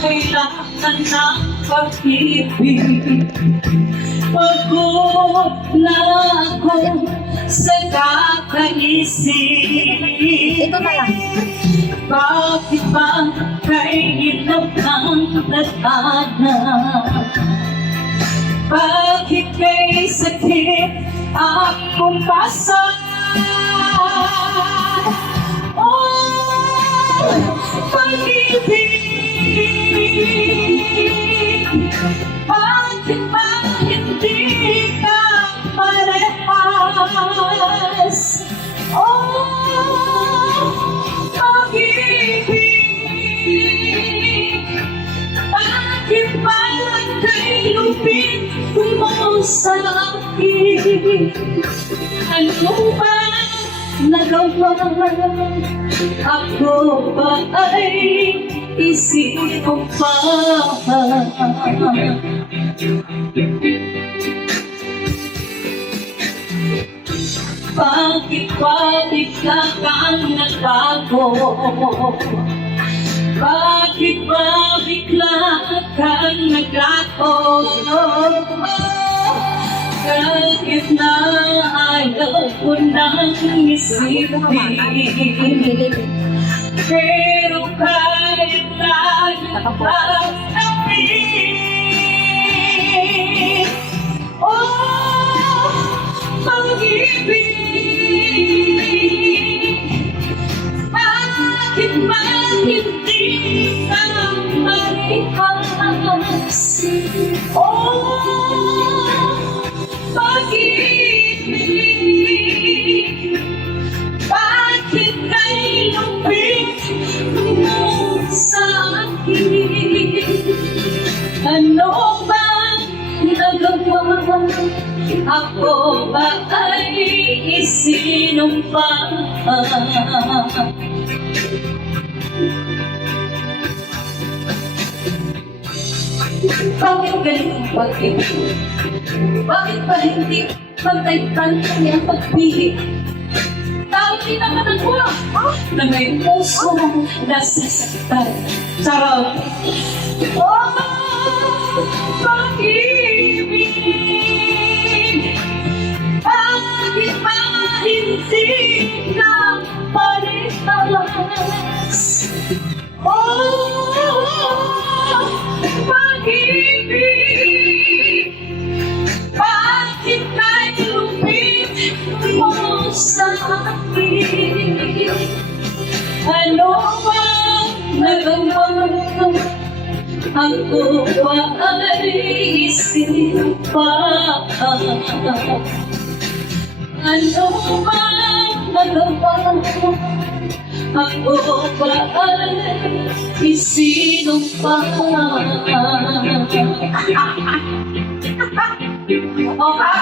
kailangan ng pag-ibig. Pagod na ako sa kakaisip. Ito na lang. Bakit ba kayo ng tadhana? Bakit kay sakit akong pasa? Oh, pag-ibig, bakit ba hindi ka parehas? Oh, pag-ibig, bakit ba kay lupit mo sa akin? Ano ba nagawa? Ako ba ay isip ko pa? Bakit ba bigla kang nagbago? Bakit ba bigla kang naglato? Kahit na ayaw ko nang isipin, pero kahit lagi pag-ibig. Oh, pag-ibig, bakit ba hindi ka marihas? Oh, pag-ibig, bakit kay lupit mo sa akin? Ano ba nagawa? Ako ba ay isinumpa? Bakit ganitong pag-ibig? Bakit ba hindi pagtay-tantay ang pag-ibig? Tao din naman ako na may puso nasasaktan. Sarap! Oh, pag-ibig, bakit ba hindi ka parehas? Oh, pag-ibig, bakit kayo lupit mo sa akin? Ano ba nagawa? Ako ba ay isinumpa? Ano ba nagawa? Ako ba ay isinumpa? Okay?